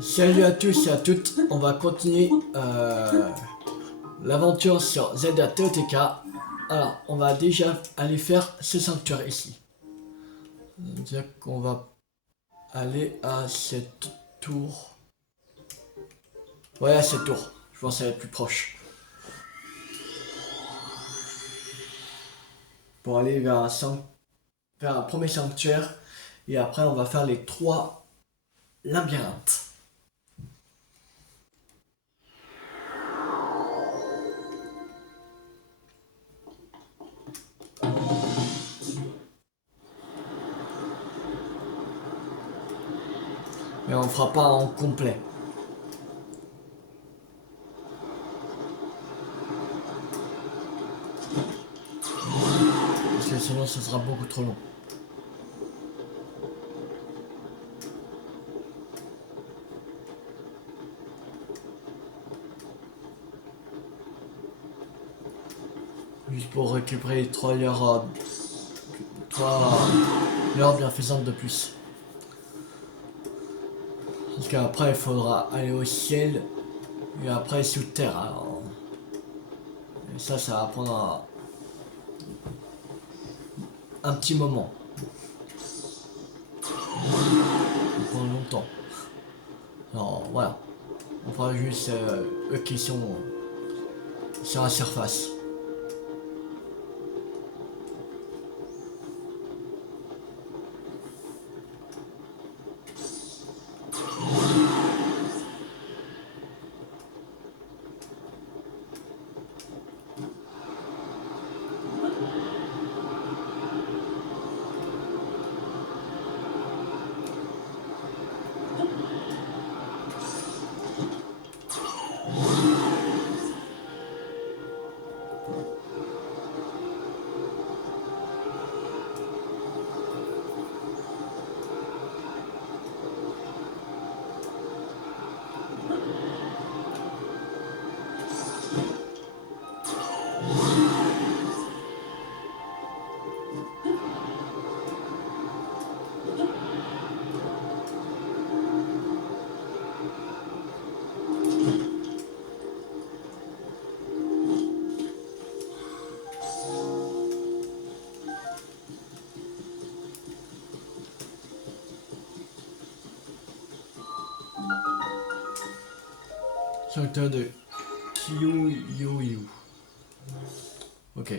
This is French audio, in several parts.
Salut à tous et à toutes, on va continuer l'aventure sur Zelda TOTK. Alors, on va déjà aller faire ce sanctuaire ici. C'est-à-dire qu'on va aller à cette tour. Ouais, à cette tour, je pense qu'elle est plus proche. Pour aller faire un premier sanctuaire. Et après, on va faire les 3 labyrinthes. Mais on fera pas en complet. Parce que sinon, ce sera beaucoup trop long. Juste pour récupérer 3 heures bienfaisantes de plus. Parce qu'après, il faudra aller au ciel et après sous terre. Alors, et ça va prendre un petit moment. Ça va prendre longtemps. Alors voilà. On fera juste eux qui sont sur la surface. Sanctuaire de Kyoyoyu. Ok.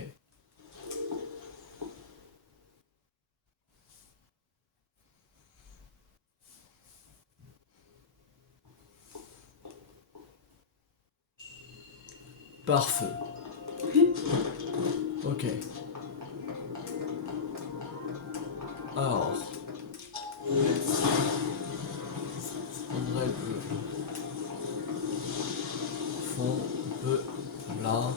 Pare-feu. Ok. Alors. Faudrait le fond un peu là.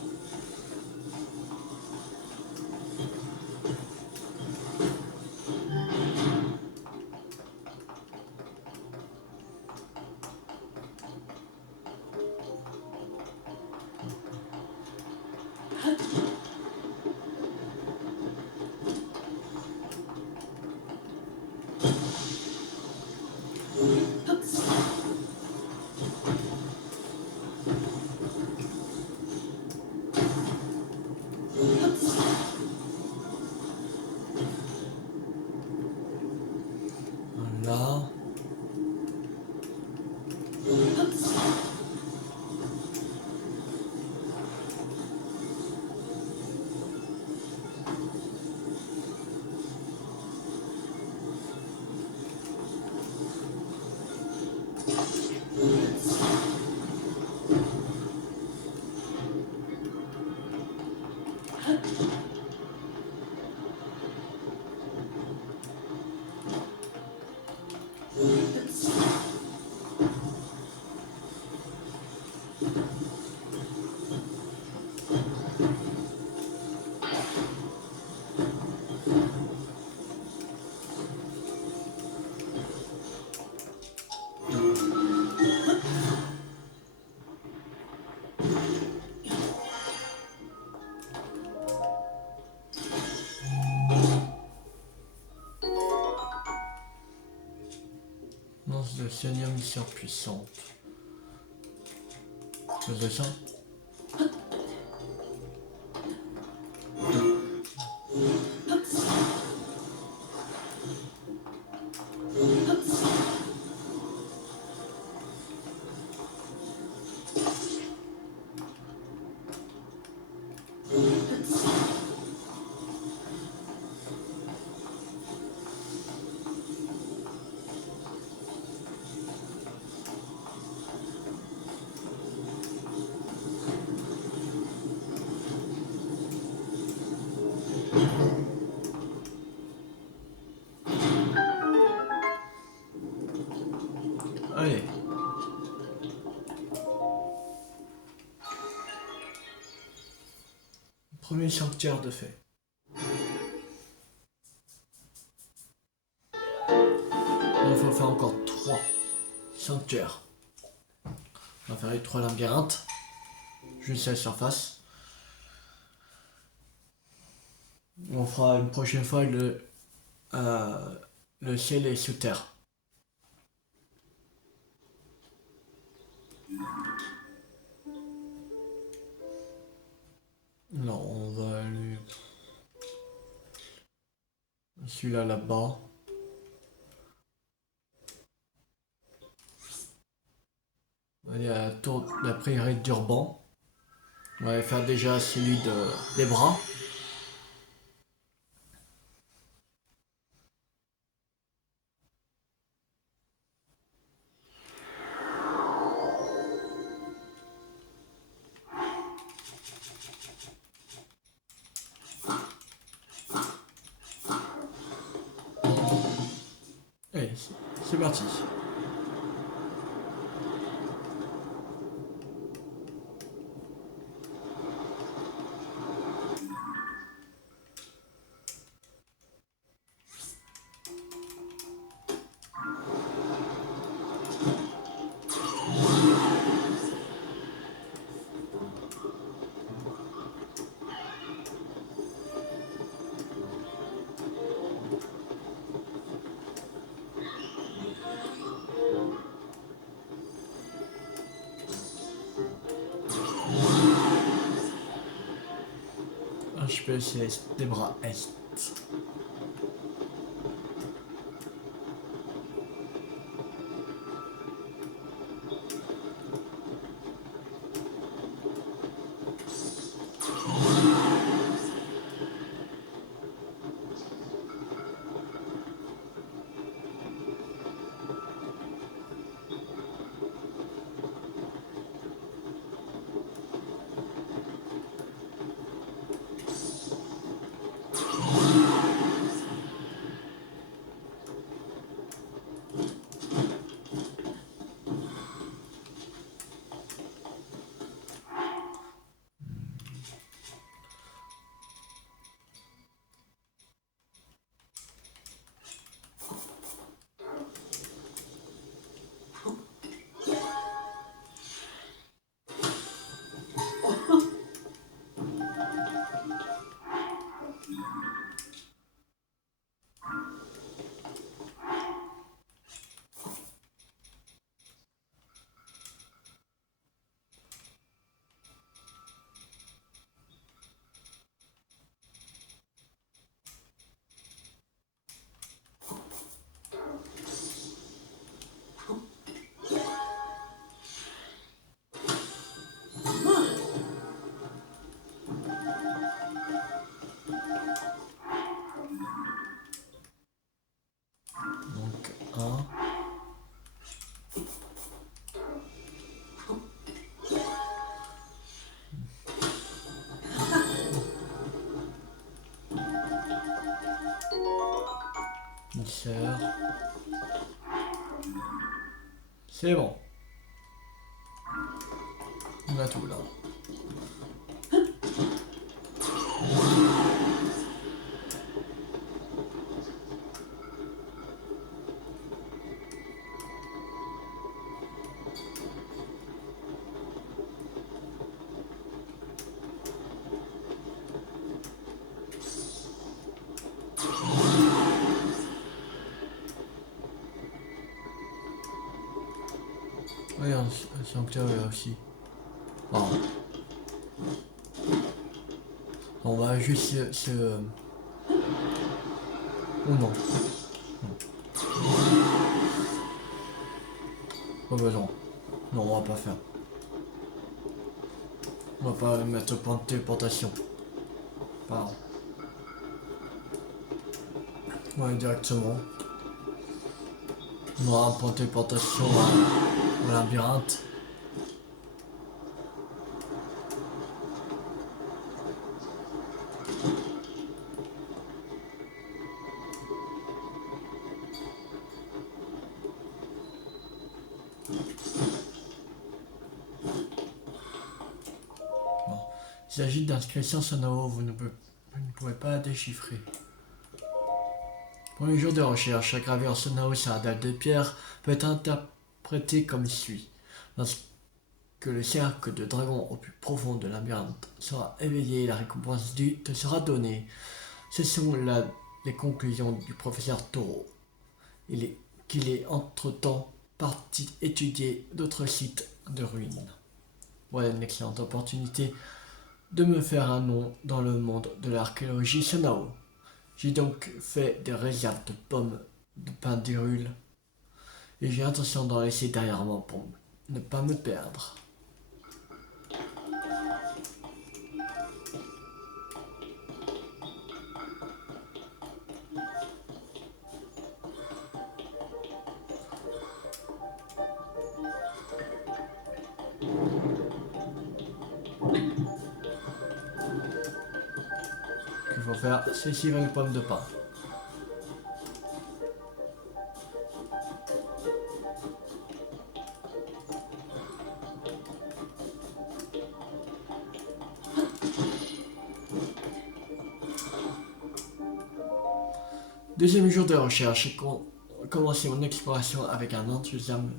Là. Lance de Seigneur surpuissante. Je faisais ça. Allez. Premier sanctuaire de fait. Il faut faire encore 3 sanctuaires. On va faire les 3 labyrinthes. Juste à la surface. On fera une prochaine fois le ciel et sous terre. Non, on va aller... Celui-là là-bas. On va aller à la tour de la prairie d'Urban. On va aller faire déjà celui des bras. Allez, c'est parti. HP c'est des bras est. Donc 1. Glisseur. C'est bon. On a tout là. Oui, un sanctuaire aussi. Bon, on va juste oh non, pas besoin. Non, on va pas faire. On va pas mettre point de téléportation. Pardon. Ouais, directement. On aura un point de téléportation au labyrinthe. Bon. Il s'agit d'inscriptions sonores, vous ne pouvez pas la déchiffrer. Premier jour de recherche, la gravure sonore sur la dalle de pierre peut être interprétée comme suit. Lorsque le cercle de dragon au plus profond de la labyrinthe sera éveillé, la récompense due te sera donnée. Ce sont les conclusions du professeur Taureau. Qu'il est entre-temps parti étudier d'autres sites de ruines. Voilà une excellente opportunité de me faire un nom dans le monde de l'archéologie Sanao. J'ai donc fait des réserves de pommes de pain d'Hyrule et j'ai l'intention d'en laisser derrière moi pour ne pas me perdre. Ce qu'il faut faire, c'est cirer une pomme de pain. Deuxième jour de recherche, j'ai commencé mon exploration avec un enthousiasme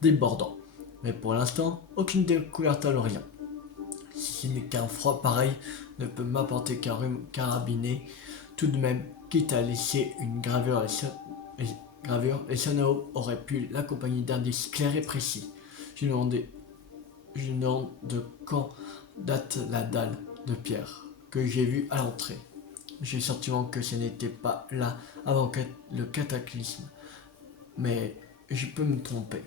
débordant. Mais pour l'instant, aucune découverte à l'Orient. Si ce n'est qu'un froid pareil ne peut m'apporter qu'un rhume carabiné, tout de même, quitte à laisser une gravure, les Sanao auraient pu l'accompagner d'indices clairs et précis. Je me demande de quand date la dalle de pierre que j'ai vue à l'entrée. J'ai le sentiment que ce n'était pas là avant le cataclysme, mais je peux me tromper.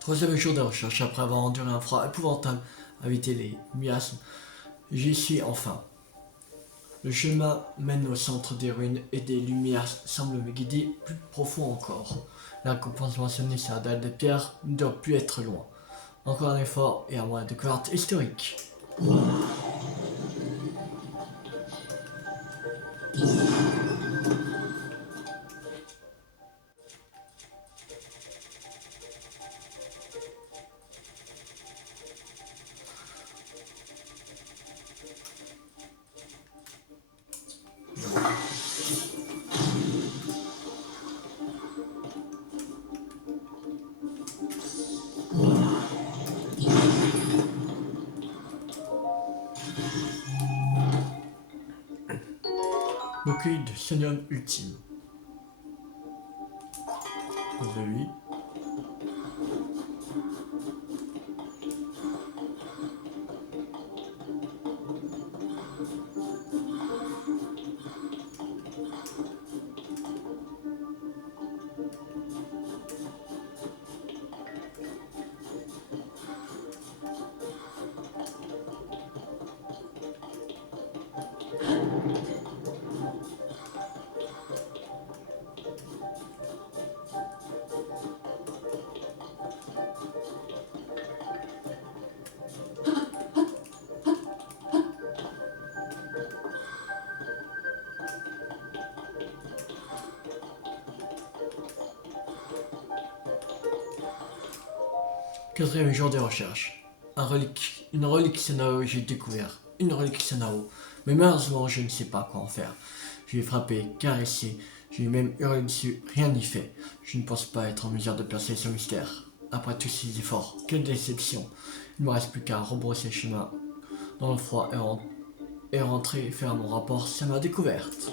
Troisième jour de recherche, après avoir enduré un froid épouvantable, évité les miasmes, j'y suis enfin. Le chemin mène au centre des ruines et des lumières semblent me guider plus profond encore. La récompense mentionnée sur la dalle de pierre ne doit plus être loin. Encore un effort et à moi la découverte historique. Recueil de Seigneur ultime. De lui. 4e jour de recherche. Une relique Sanao, j'ai découvert. Une relique Sanao. Mais malheureusement, je ne sais pas quoi en faire. Je l'ai frappé, caressé, j'ai même hurlé dessus, rien n'y fait. Je ne pense pas être en mesure de percer ce mystère. Après tous ces efforts, quelle déception. Il ne me reste plus qu'à rebrousser chemin dans le froid et rentrer faire mon rapport sur ma découverte.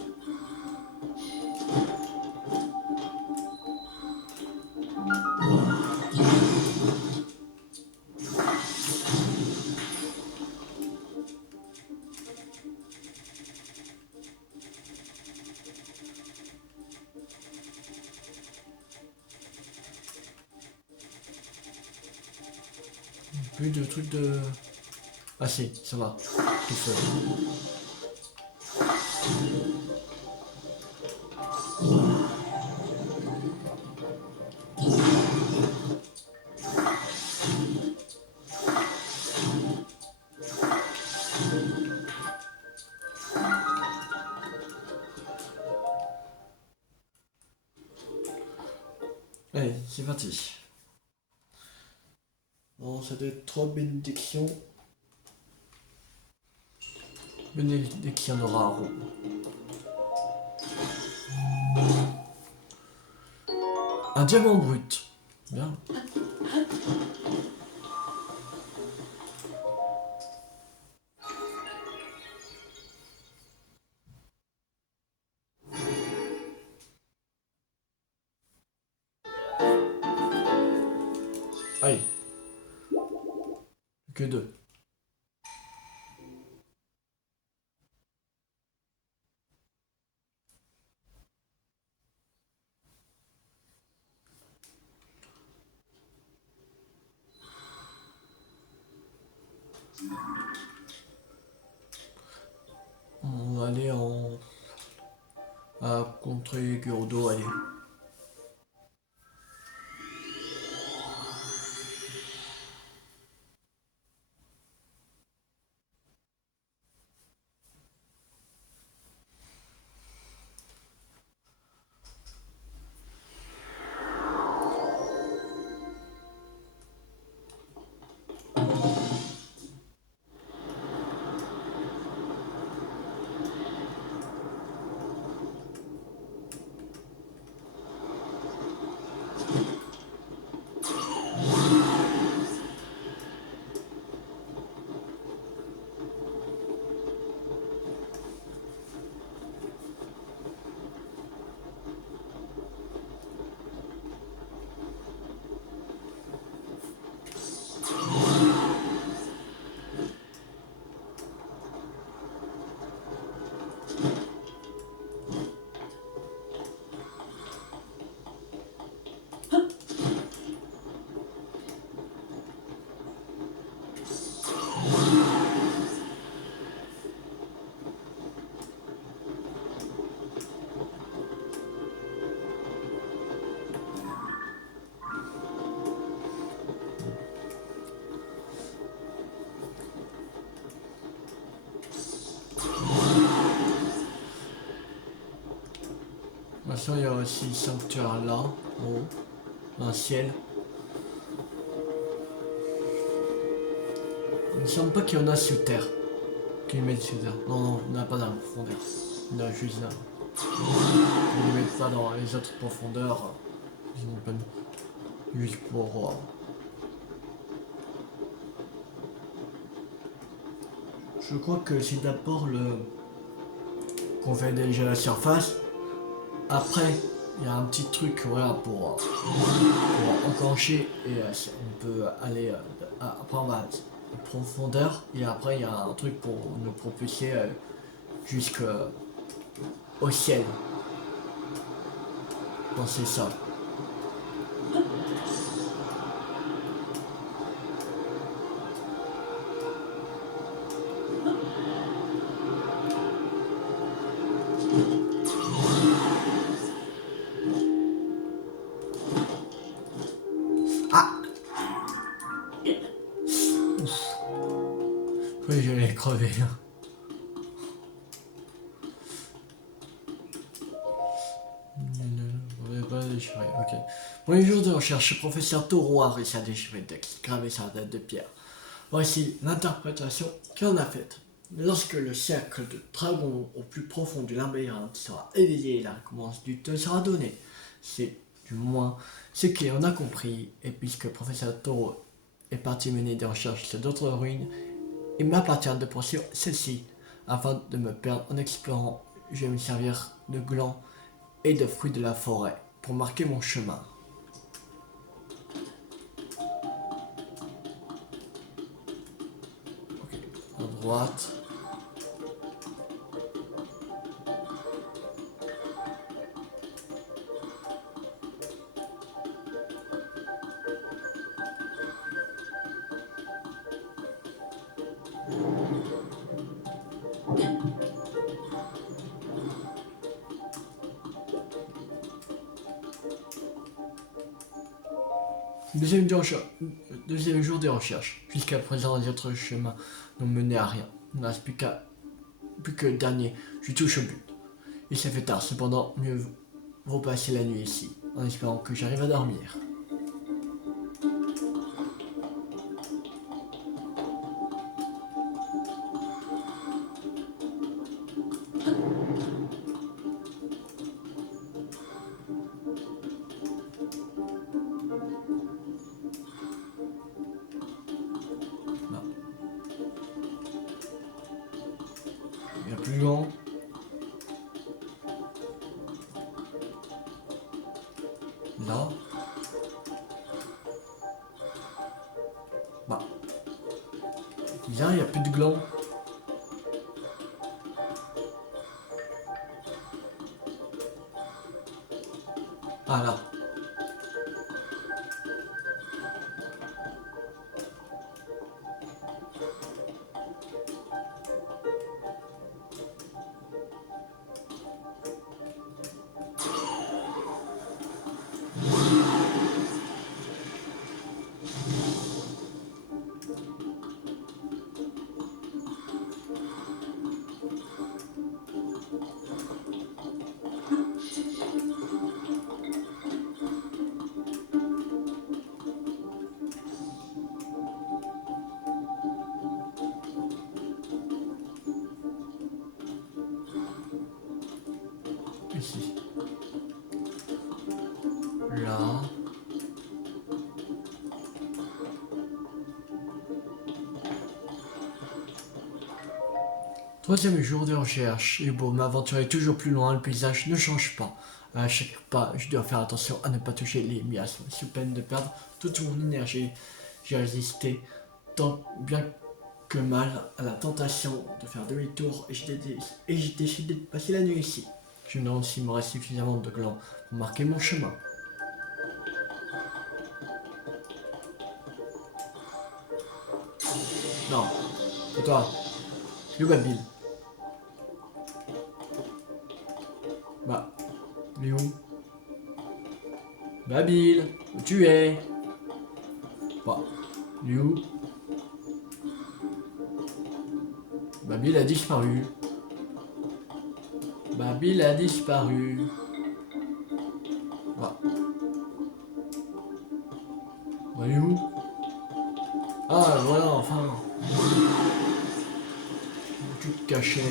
Plus de trucs de... Ah si, ça va. Tout seul. Allez, c'est parti. Bon, ça doit être 3 bénédictions. Bénédiction de rare. Un diamant brut. Bien. Allez. Que 2. On va aller en... à contrer Gurdo, allez. Maintenant, il y a aussi le sanctuaire là, en haut, dans le ciel. Il ne semble pas qu'il y en a sur terre. Qu'ils mettent sur terre. Non, non, il n'y en a pas dans la profondeur. Il y en a juste là. Ils ne les mettent pas dans les autres profondeurs. Ils ont pas juste pour... Je crois que c'est d'abord le... qu'on fait déjà la surface. Après, il y a un petit truc voilà, pour enclencher et on peut aller... après on va en profondeur et après il y a un truc pour nous propulser jusqu'au ciel. Donc c'est ça. Ah! Oui, je l'ai crevé. On va pas déchirer, ok. Pour les jours de recherche, le professeur Taureau a réussi à déchiffrer le texte gravé sur la tête de pierre. Voici l'interprétation qu'il en a faite. Lorsque le cercle de dragon au plus profond du labyrinthe sera éveillé, la récompense du te sera donnée. C'est du moins ce qu'il en a compris, et puisque le professeur Taureau est parti mener des recherches sur d'autres ruines, il m'appartient de poursuivre celle-ci. Afin de me perdre en explorant, je vais me servir de glands et de fruits de la forêt pour marquer mon chemin. Ok, à droite. Deuxième jour de recherche. Jusqu'à présent, les autres chemins n'ont mené à rien. Il ne reste plus que le dernier. Je touche au but. Il s'est fait tard, cependant, mieux vaut passer la nuit ici, en espérant que j'arrive à dormir. Là. Il y a plus long. Là. Bah. Là, il n'y a plus de gland. Ah là. Ici. Là. Troisième jour de recherche. Et pour m'aventurer toujours plus loin, le paysage ne change pas. À chaque pas, je dois faire attention à ne pas toucher les miasmes, sous peine de perdre toute mon énergie. J'ai résisté tant bien que mal à la tentation de faire demi-tour et j'ai décidé de passer la nuit ici. Je me demande s'il me reste suffisamment de glands pour marquer mon chemin. Non, c'est toi, le Babil. Bah, il est où? Babil, où tu es? Bah, il est où? Babil a disparu. Babil a disparu. Bah. Bah, il est où? Ah, voilà, enfin. Tu te cachais.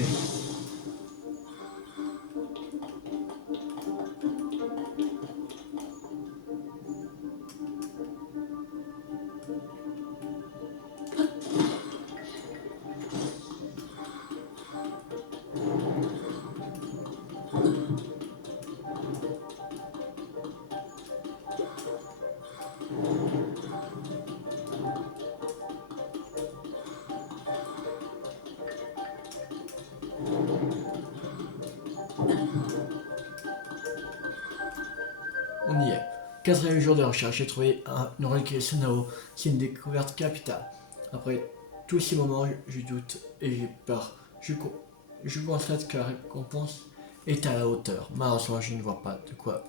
On y est. Quatrième jour de recherche, j'ai trouvé une reliquie Sunao. C'est une découverte capitale. Après tous ces moments, je doute et j'ai peur. Je constate que la récompense est à la hauteur. Malheureusement, je ne vois pas de quoi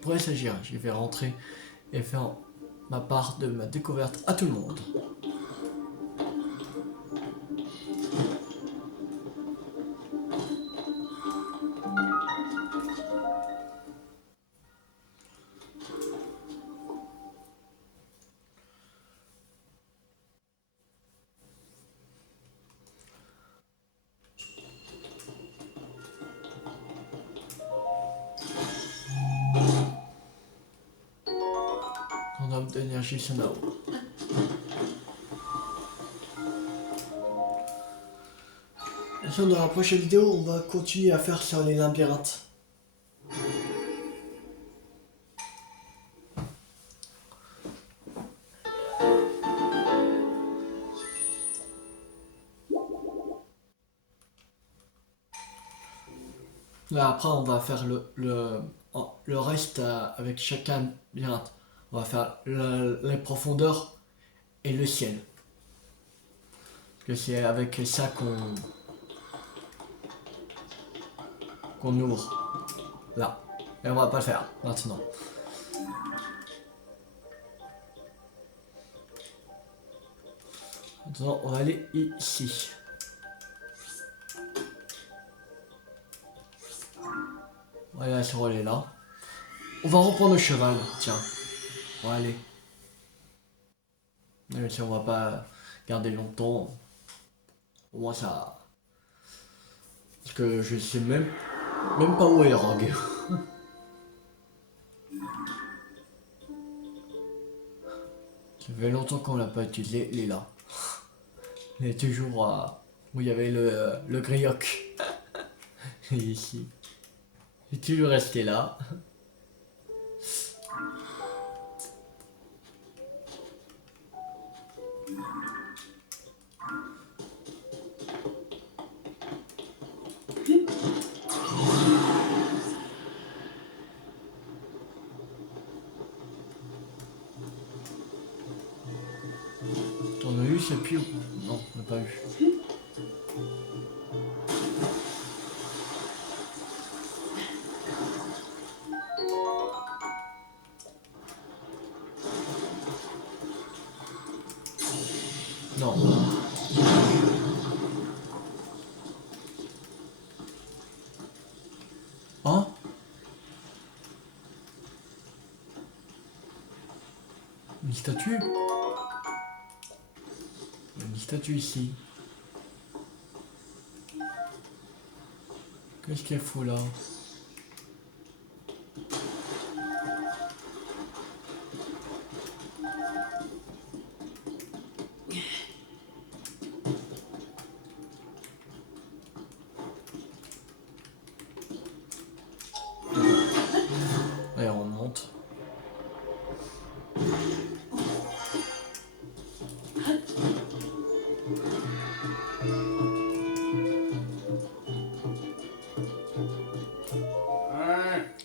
pourrait s'agir. Je vais rentrer et faire ma part de ma découverte à tout le monde. d'énergie sonore. Dans la prochaine vidéo, on va continuer à faire sur les labyrinthes. Là, après, on va faire le reste avec chacun labyrinthe. On va faire les profondeurs et le ciel. Parce que c'est avec ça qu'on ouvre. Là. Et on va pas le faire maintenant. Maintenant, on va aller ici. Voilà, ce relais là. On va reprendre le cheval, tiens. On va aller. Même si on va pas garder longtemps. Au moins ça. Parce que je sais même pas où est Rogue. Ça fait longtemps qu'on l'a pas utilisé, il est là. Il est toujours où il y avait le grioc. Ici. Il est toujours resté là. On a eu ce puits? Non, on n'a pas eu. Non. Hein? Une statue? Une statue ici. Qu'est-ce qu'elle fout là? Et on monte.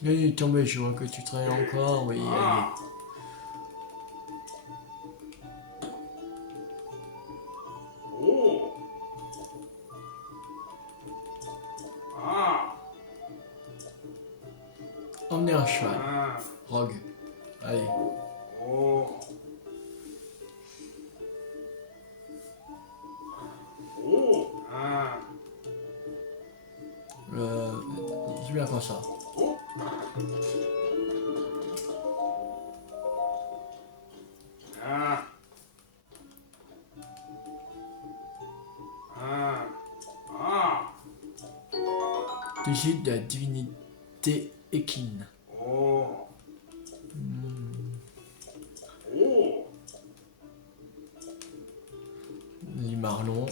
Il est tombé, je vois que tu traînes encore, oui, allez. Emmenez un cheval. Rogue. Allez. C'est bien comme ça. Digite de la divinité équine. Les marlons.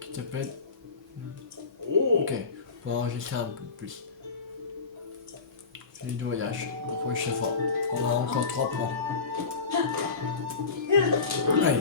Qui t'appelle. Ok, pour enregistrer un peu plus. Fini de voyage. Pour le chef. On a encore 3 points. Allez.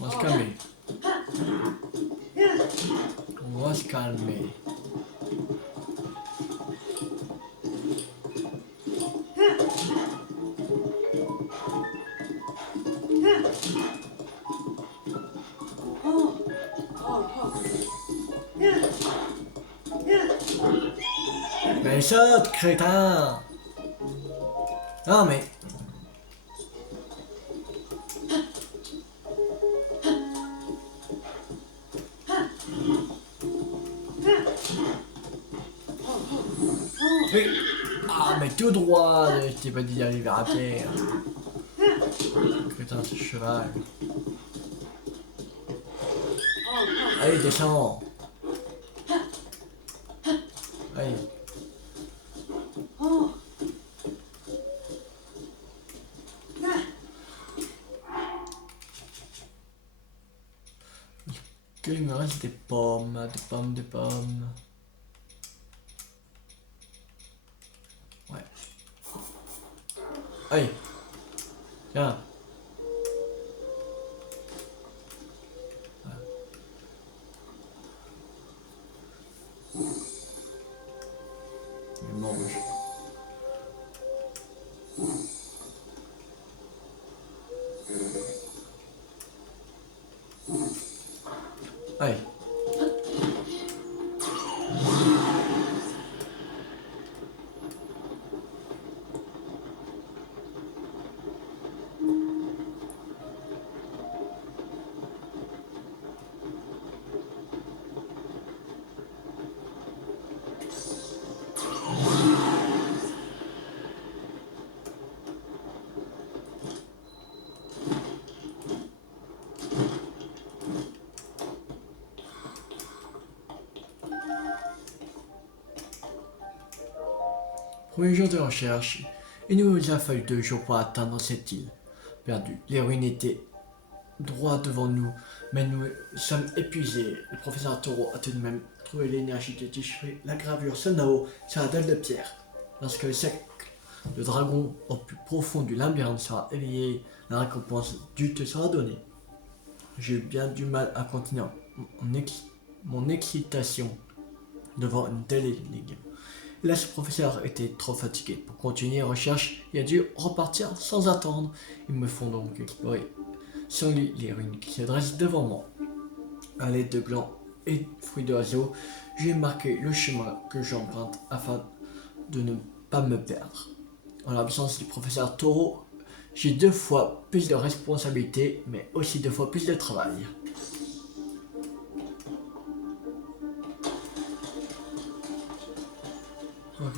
On va se calmer. On va se calmer. Mais saute, crétin! Non mais... Oui. Ah, mais tout droit, je t'ai pas dit d'arriver à pied. Putain, ce cheval. Allez, descends. Allez. Il me reste des pommes, des pommes, des pommes. Ouais. Allez. Tiens. Il mange. Allez. Premier jour de recherche. Il nous a fallu 2 jours pour atteindre cette île perdue. Les ruines étaient droit devant nous, mais nous sommes épuisés. Le professeur Toro a tout de même trouvé l'énergie de déchiffrer la gravure Sunao sur la dalle de pierre. Lorsque le cercle de dragon au plus profond du labyrinthe sera éveillé, la récompense due te sera donnée. J'ai eu bien du mal à continuer mon excitation devant une telle énigme. Là, ce professeur était trop fatigué pour continuer les recherches et a dû repartir sans attendre. Ils me font donc explorer sans lui les ruines qui se dressent devant moi. À l'aide de glands et fruits d'oiseaux, j'ai marqué le chemin que j'emprunte afin de ne pas me perdre. En l'absence du professeur Toro, j'ai 2 fois plus de responsabilités, mais aussi 2 fois plus de travail. Ok.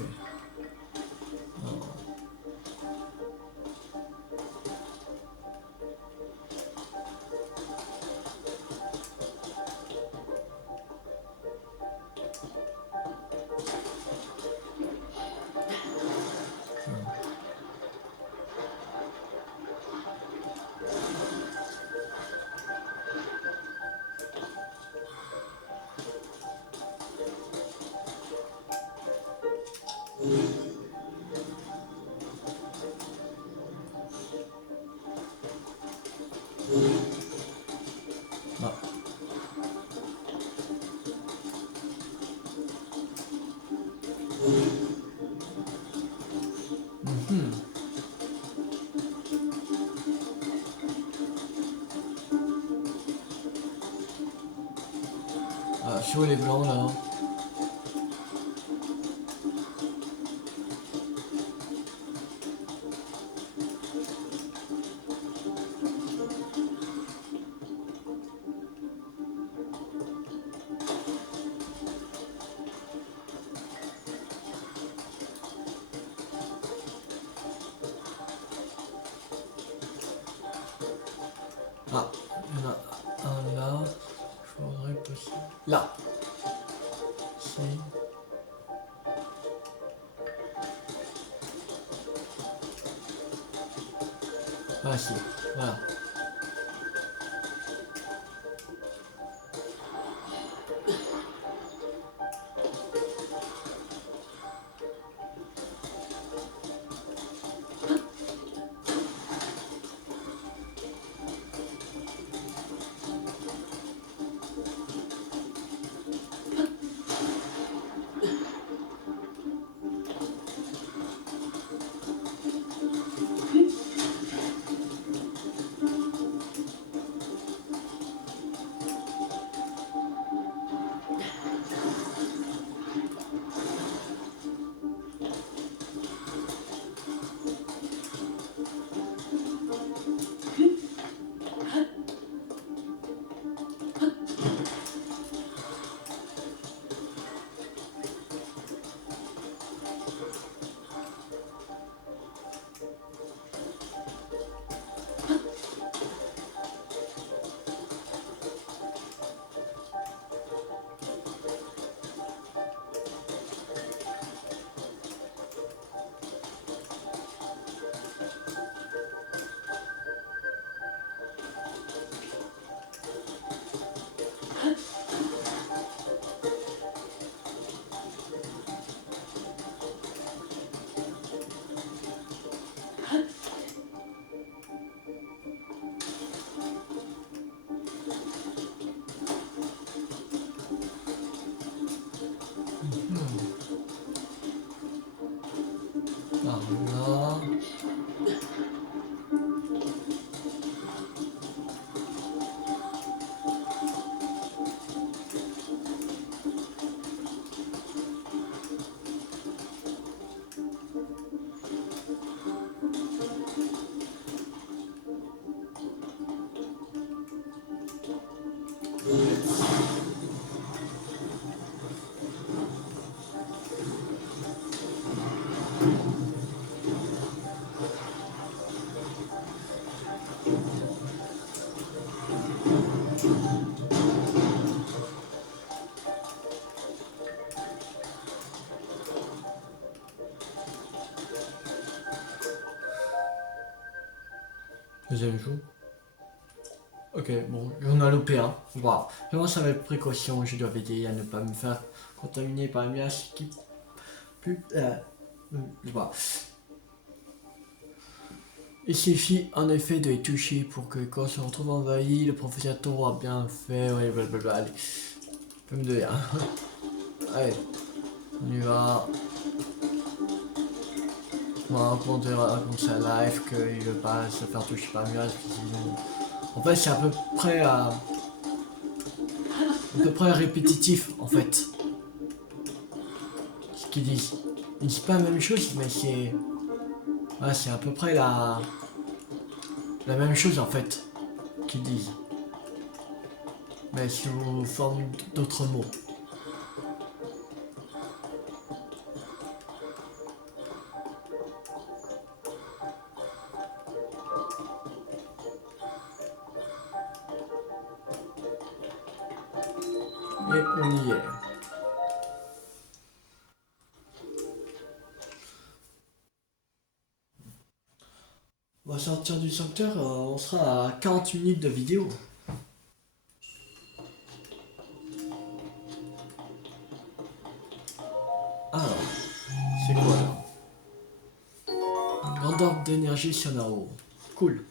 Ah. Ah, sur les blancs là. Ah, il y en a un là. Il faudrait passer. Là. Si. Ah si. Voilà. Deuxième jour. Ok, bon, j'en ai loupé un. Waouh. Vraiment, ça avec précaution, je dois veiller à ne pas me faire contaminer par un nuage qui pue. Voilà. Il suffit en effet de les toucher pour que quand on se retrouve envahi, le professeur Toro a bien fait. Ouais, blablabla. Allez, peux me donner. Allez, on y va. On va raconter sa life qu'il veut pas se faire toucher par un nuage. En fait, c'est à peu près répétitif en fait. Ce qu'ils disent. Ils disent pas la même chose, mais c'est. Ouais, c'est à peu près la même chose en fait qu'ils disent. Mais sous forme d'autres mots. Et on y est. On va sortir du sanctuaire, on sera à 40 minutes de vidéo. Alors, c'est quoi là? Grande orbe d'énergie sur Nao. Cool.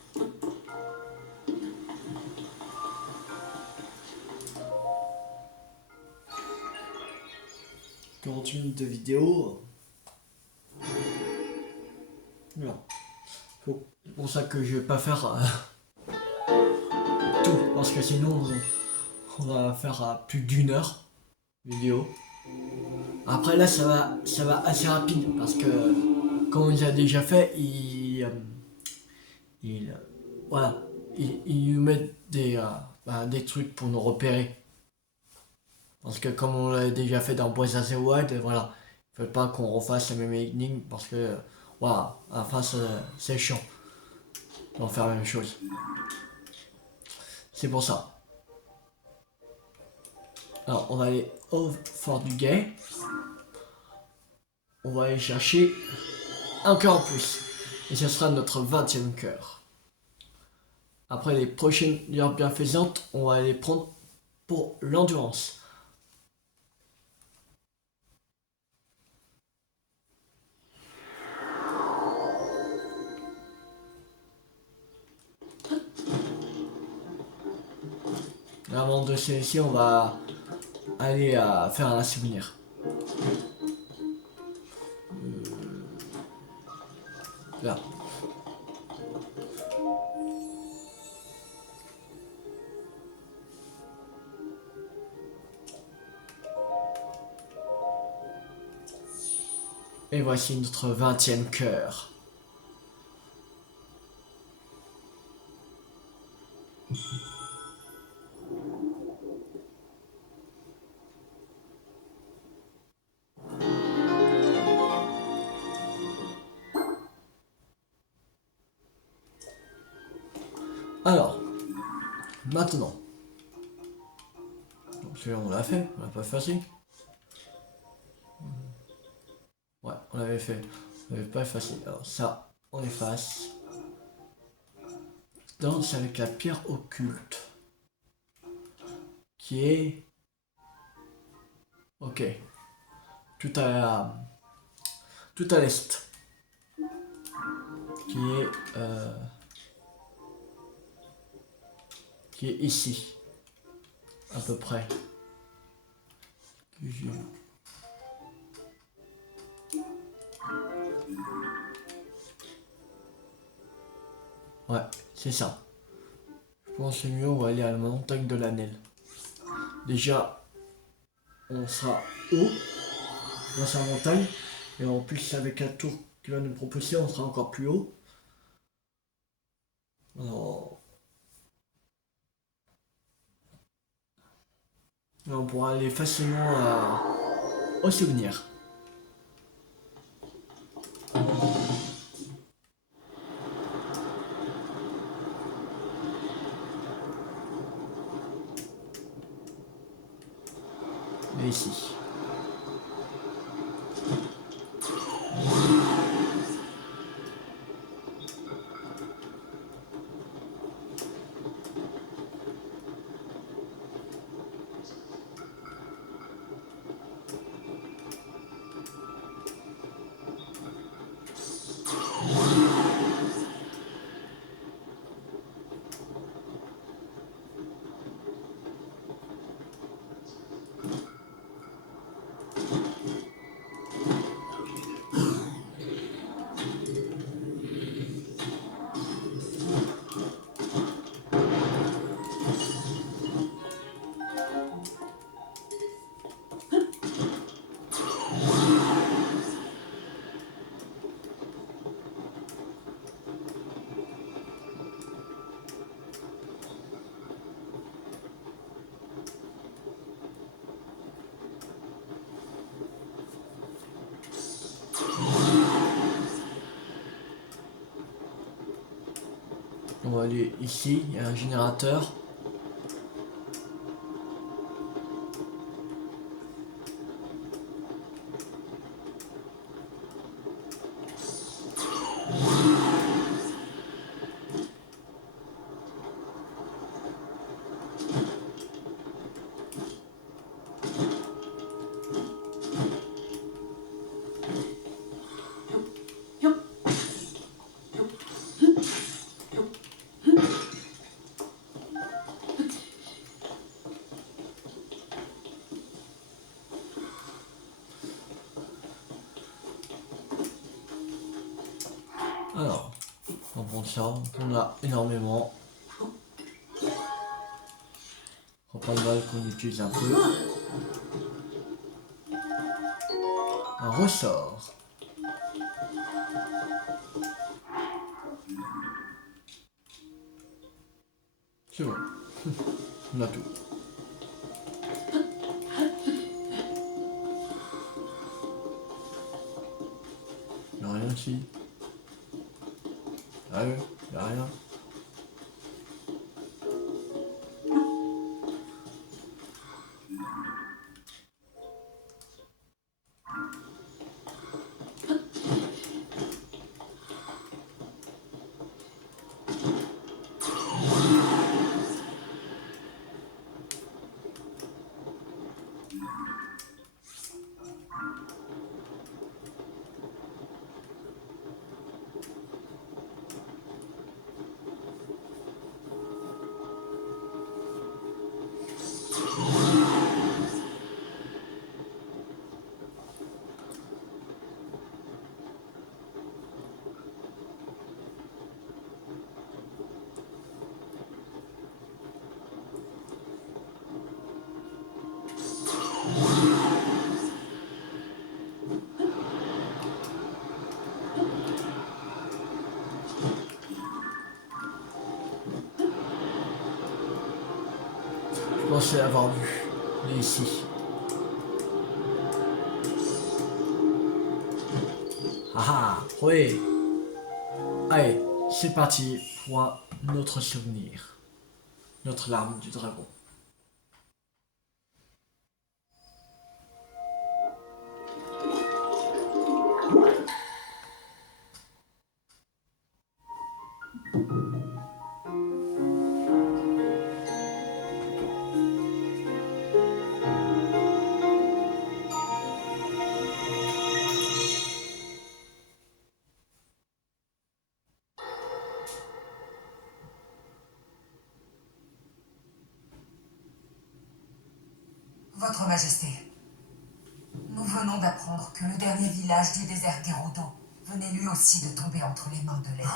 « 48 minutes de vidéo. Voilà. C'est pour ça que je vais pas faire tout, parce que sinon on va faire plus d'1 heure vidéo. Après là ça va assez rapide parce que comme on les a déjà fait, voilà, ils nous mettent des trucs pour nous repérer. Parce que comme on l'a déjà fait dans Breath of the Wild, voilà, il ne faut pas qu'on refasse la même énigme parce que voilà, à la fin c'est chiant d'en faire la même chose. C'est pour ça. Alors on va aller au fort du guet. On va aller chercher un cœur en plus. Et ce sera notre 20e cœur. Après les prochaines heures bienfaisantes, on va les prendre pour l'endurance. Avant de celle-ci, on va aller faire un souvenir. Là. Et voici notre 20e cœur. Alors, maintenant. Celui-là on l'a fait, on l'a pas facile. Ouais, on l'avait fait. On l'avait pas effacé. Alors ça, on efface. Danse avec la pierre occulte. Qui est... Ok. Tout à l'est. Qui est ici. À peu près. Ouais, c'est ça. Je pense que c'est mieux, on va aller à la montagne de l'Anel. Déjà, on sera haut dans sa montagne. Et en plus, avec la tour qui va nous proposer, on sera encore plus haut. Alors, on pourra aller facilement au souvenir. Et ici. va aller ici, il y a un générateur. Alors, on prend ça, on a énormément. On prend le bal qu'on utilise un peu. Un ressort. C'est bon. On a tout. Il n'y a rien ici. Sérieux, il n'y a rien. Je pensais l'avoir vu. Il est ici. Ah ah, oui. Allez, c'est parti pour notre souvenir. Notre larme du dragon. Votre Majesté, nous venons d'apprendre que le dernier village du désert Gerudo venait lui aussi de tomber entre les mains de l'ennemi.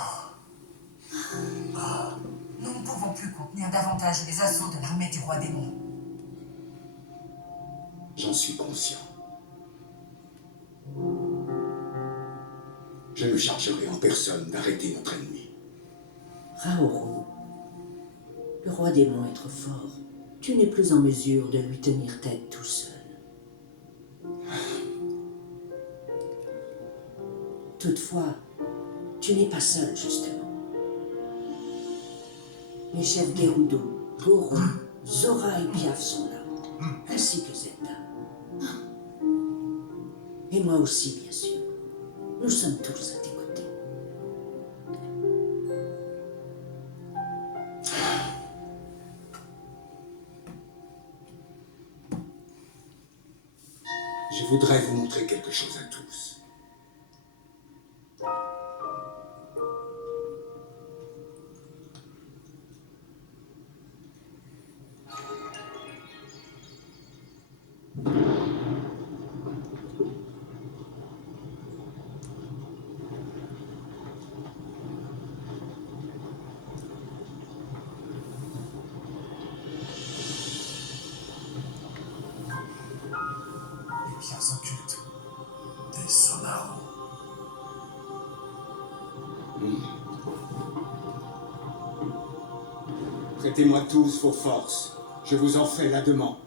Nous ne pouvons plus contenir davantage les assauts de l'armée du roi démon. J'en suis conscient. Je me chargerai en personne d'arrêter notre ennemi. Raoru, le roi démon est trop fort. Tu n'es plus en mesure de lui tenir tête tout seul. Toutefois, tu n'es pas seul, justement. Les chefs Gerudo, Goron, Zora et Piaf sont là, ainsi que Zelda. Et moi aussi, bien sûr. Nous sommes tous à tes côtés. Je voudrais vous montrer quelque chose à tous. Les pierres occultes des Sonaru. Prêtez-moi tous vos forces. Je vous en fais la demande.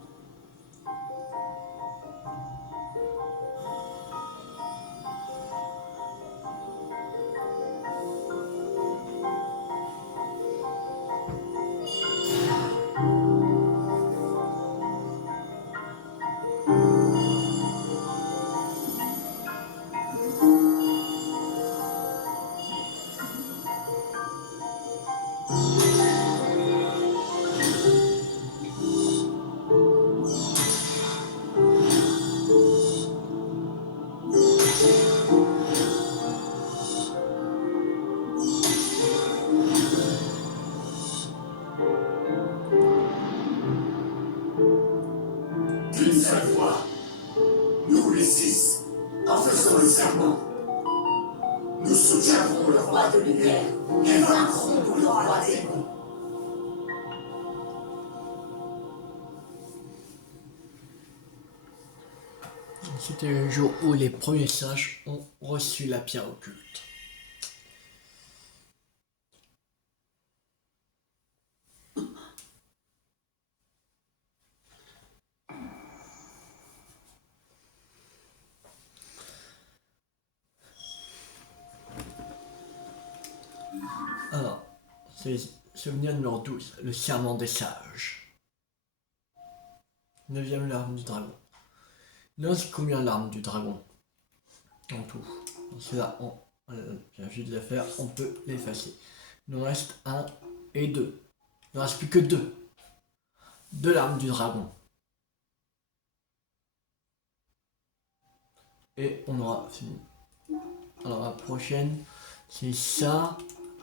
d'une seule voix. Nous les 6, en faisant le serment, nous soutiendrons le roi de lumière et vaincrons le roi démon. C'était le jour où les premiers sages ont reçu la pierre occulte. Alors, c'est souvenir numéro 12, le serment des sages. 9e larme du dragon. Là, c'est combien l'arme du dragon en tout? Cela, on vient juste de le faire, on peut l'effacer. Il nous reste 1 et 2. Il ne reste plus que 2. 2 larmes du dragon. Et on aura fini. Alors la prochaine, c'est ça.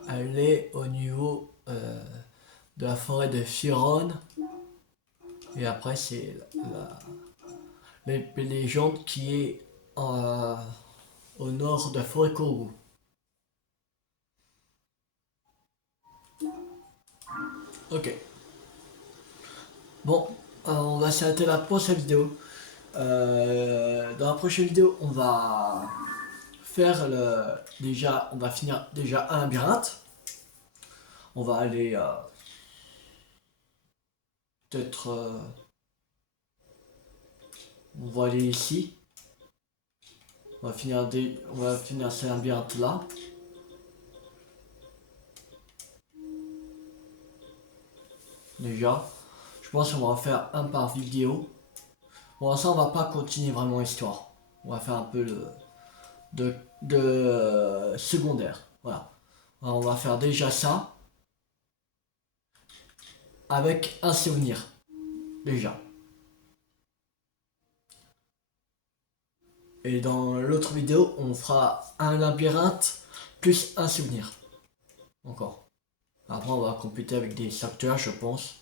Elle est au niveau de la forêt de Firon. Et après, c'est la légende qui est au nord de la forêt Kourou. Ok. Bon, on va s'arrêter là pour cette vidéo. Dans la prochaine vidéo, on va faire on va finir déjà un labyrinthe. On va aller peut-être on va aller ici. On va finir ce labyrinthe là. Déjà, je pense qu'on va faire un par vidéo. Pour l'instant, on va pas continuer vraiment l'histoire. On va faire un peu de secondaire. Voilà. Alors, on va faire déjà ça avec un souvenir. Déjà. Et dans l'autre vidéo, on fera un labyrinthe plus un souvenir. Encore. Après, on va compléter avec des secteurs, je pense.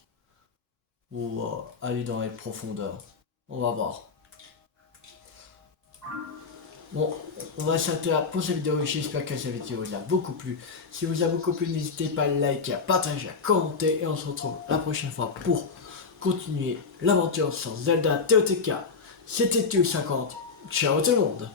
Ou aller dans les profondeurs. On va voir. Bon, on va s'arrêter là pour cette vidéo. J'espère que cette vidéo vous a beaucoup plu. Si vous a beaucoup plu, n'hésitez pas à liker, à partager, à commenter. Et on se retrouve la prochaine fois pour continuer l'aventure sur Zelda TOTK. C'était TU50. Ciao tout le monde.